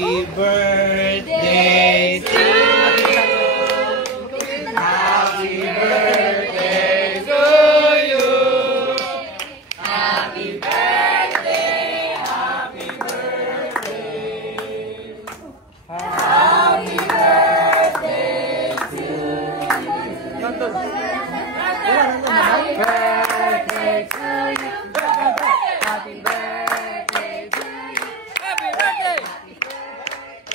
Happy birthday to you. Happy birthday to you. Happy birthday, happy birthday. Happy birthday to you. Happy birthday to you. Happy birthday to you. Happy birthday. Happy birthday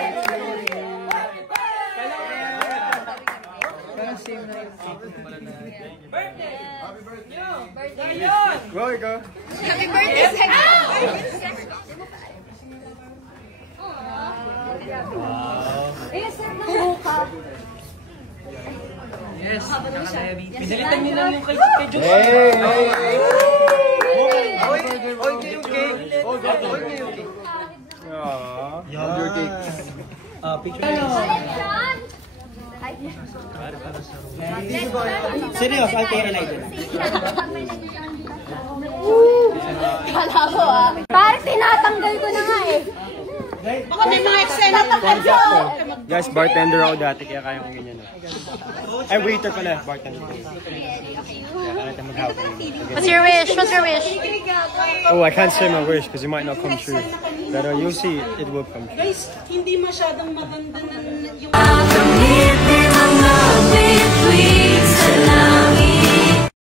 to you. Birthday! Happy birthday! Birthday yun! Go, ikaw! Happy birthday! Yes! Pinalitan niyo lang yung kay Diyos! Hey! Oy! Oy yung cake! Oy yung cake! Hold your cake! Picture serious, I'll take a light. Kala ko parang tinatanggal ko na nga eh. Baka may mga eksena tatanggal. Guys, bartender ako dati kaya kaya kong ganyan. Ay, waiter pala, bartender. What's your wish? What's your wish? Oh, I can't say my wish because it might not come true. But you'll see, it will come true. Guys, hindi masyadong maganda na yung...